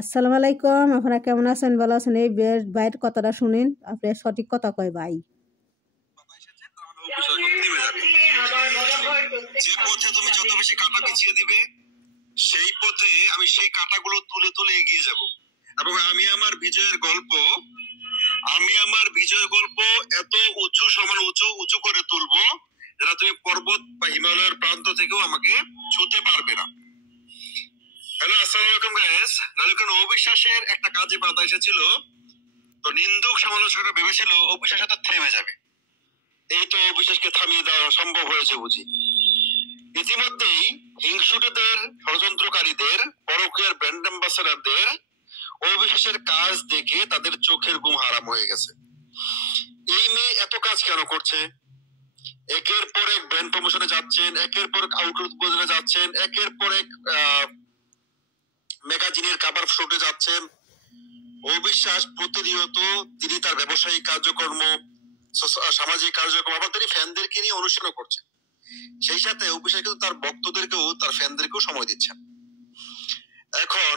আসসালামু আলাইকুম, আপনারা কেমন আছেন? ভালো আছেন? এই ভাইয়ের কথাটা শুনেন, আপনি সঠিক কথা কয় ভাই। যে পথে তুমি যত বেশি কাঁটা পিছিয়ে দিবে, সেই পথে আমি সেই কাঁটাগুলো তুলে তুলে এগিয়ে যাব। এবং আমি আমার বিজয়ের গল্প এত উঁচু সমান উঁচু উঁচু করে তুলবো, যেটা তুমি পর্বত বা হিমালয়ের প্রান্ত থেকেও আমাকে ছুঁতে পারবে না। হ্যালো, আসসালামু আলাইকুম গাইস। নালিকান অবিশ্বাসের একটা কাজে বাধা এসেছিল, তো নিন্দুক সমালোচকরা ভেবেছিল অবিশ্বাস তো থেমে যাবে। এই তো অবিশ্বাসকে থামিয়ে দেওয়া সম্ভব হয়েছে বুঝি। ইতিমধ্যেই হিংসুটেদের, ষড়যন্ত্রকারীদের, পরকীয়ার ব্র্যান্ড অ্যাম্বাসেডরদের অবিশ্বাসের কাজ দেখে তাদের চোখের ঘুম হারাম হয়ে গেছে। এই মেয়ে এত কাজ কেন করছে? একের পর এক ব্র্যান্ড প্রমোশনে যাচ্ছেন, একের পর এক আউটলেট উদ্বোধনে যাচ্ছেন, একের পর এক ম্যাগাজিনের কভার শুটে যাচ্ছেন। অবিশ্বাস প্রতিনিয়ত তিনি তার ব্যবসায়িক কার্যক্রম, সামাজিক কার্যক্রম, আবার তিনি ফ্যানদেরকে নিয়ে অনুষ্ঠানও করছেন। সেই সাথে অবিশ্বাস কিন্তু তার ভক্তদেরকেও, তার ফ্যানদেরকেও সময় দিচ্ছেন। এখন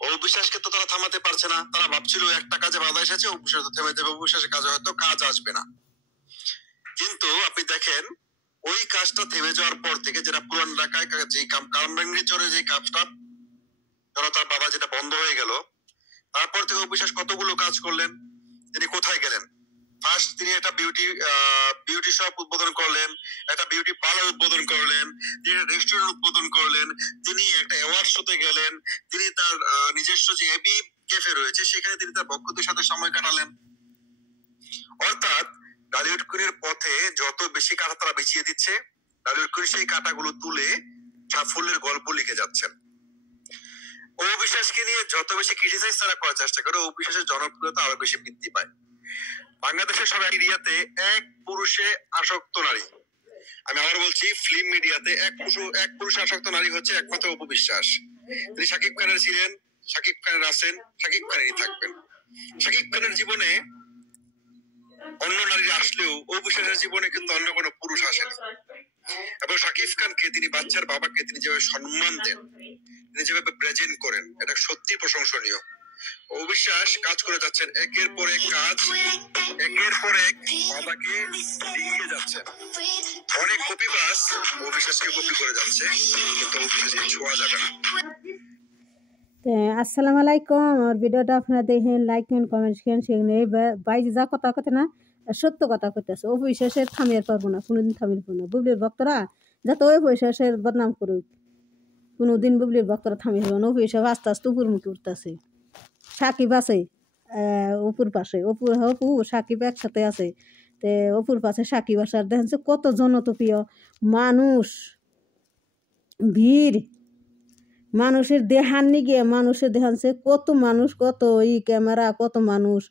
অবিশ্বাসকে তো তারা থামাতে পারছে না। তারা ভাবছিল একটা কাজে বাধা এসেছে, অবিশ্বাস থেমে যাবে, অবিশ্বাসের কাজে হয়তো কাজ আসবে না। কিন্তু আপনি দেখেন, ওই কাজটা থেমে যাওয়ার পর থেকে, যেটা পুরান ঢাকায় যে কামরাঙ্গীর চরে যে কাজটা তার বাবা যেটা বন্ধ হয়ে গেল, তারপর থেকে অবিশ্বাস কতগুলো কাজ করলেন। তিনি কোথায় গেলেন? ফার্স্ট তিনি একটা বিউটি শপ উদ্বোধন করলেন, একটা বিউটি পার্লার উদ্বোধন করলেন, তিনি রেস্টুরেন্ট উদ্বোধন করলেন, তিনি একটা অ্যাওয়ার্ড শোতে গেলেন, তিনি তার নিজস্ব যে এবি ক্যাফে রয়েছে সেখানে তিনি তার ভক্তদের সাথে সময় কাটালেন। অর্থাৎ ডালিউড কুইনের পথে যত বেশি কাঁটা তারা বিছিয়ে দিচ্ছে, ডালিউড কুইন সেই কাঁটাগুলো তুলে সাফল্যের গল্প লিখে যাচ্ছেন। অবিশ্বাসকে নিয়ে যত বেশি ক্রিটিসাইজ তারা করার চেষ্টা করে, অবিশ্বাসের জনপ্রিয়তা আরো বেশি বৃদ্ধি পায়। বাংলাদেশের সব মিডিয়াতে এক পুরুষে আসক্ত নারী, আমি আবার বলছি, ফিল্ম মিডিয়াতে এক পুরুষে আসক্ত নারী হচ্ছে একমাত্র অপবিশ্বাস। তিনি শাকিব খানের ছিলেন, শাকিব খানের আছেন, শাকিব খানেরই থাকবেন। শাকিব খানের জীবনে অন্য নারী আসলেও অবিশ্বাসের জীবনে কিন্তু অন্য কোনো পুরুষ আসেনি। এবং শাকিব খানকে, তিনি বাচ্চার বাবাকে তিনি যেভাবে সম্মান দেন, তিনি যেভাবে প্রেজেন্ট করেন, এটা সত্যি প্রশংসনীয়। অবিশ্বাস কাজ করে যাচ্ছেন, একের পর এক কাজ, একের পর এক বাবাকে এগিয়ে যাচ্ছেন। অনেক কপিবাস অবিশ্বাসকে কপি করে যাচ্ছে, কিন্তু অবিশ্বাসকে ছোঁয়া যাবে না। আসসালামু আলাইকুম, আমার ভিডিওটা আপনারা দেখেন, লাইক করেন, কমেন্ট করেন। সেখানে ভাই যা কথা কথা না, সত্য কথা করতেছে। অবিশ্বাসের থামিয়ে পারবো না, কোনোদিন থামিয়ে পারবো না। বুবলির ভক্তরা যাতে অবিশ্বাসের বদনাম করুক, কোনোদিন বুবলির ভক্তরা থামিয়ে পারবো না। অবিশ্বাস আস্তে আস্তে উপর মুখে উঠতেছে। সাকিব আছে অপুর পাশে, অপু সাকিব একসাথে আছে। অপুর পাশে সাকিব আসার দেখেন কত জনপ্রিয় মানুষ, ভিড় মানুষের দেহান নিগে, মানুষের দেহানছে কত মানুষ, কত ক্যামেরা, কত মানুষ।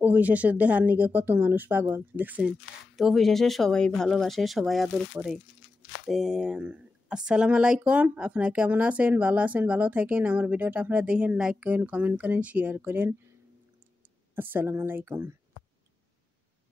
অবিশ্বাসের দেহার নিগে কত মানুষ পাগল, দেখছেন? তো অবিশ্বাসে সবাই ভালোবাসে, সবাই আদর করে। আসসালামু আলাইকুম, আপনারা কেমন আছেন? ভালো আছেন? ভালো থাকেন। আমার ভিডিওটা আপনারা দেখেন, লাইক করেন, কমেন্ট করেন, শেয়ার করেন। আসসালামু আলাইকুম।